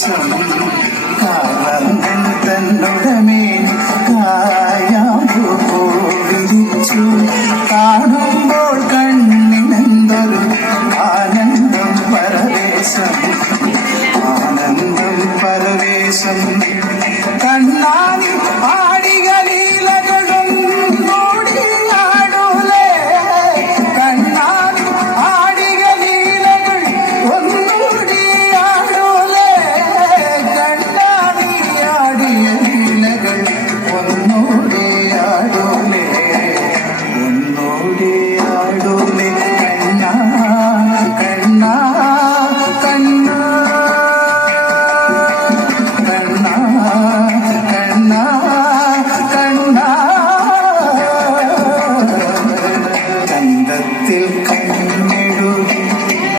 പരവേശം കാരണങ്ങൾ തന്നുടമേ കായാമ്പു വിരിച്ചു കാണുമ്പോൾ കണ്ണിനെന്തൊരു ആനന്ദം പരവേശം ആനന്ദം പരവേശം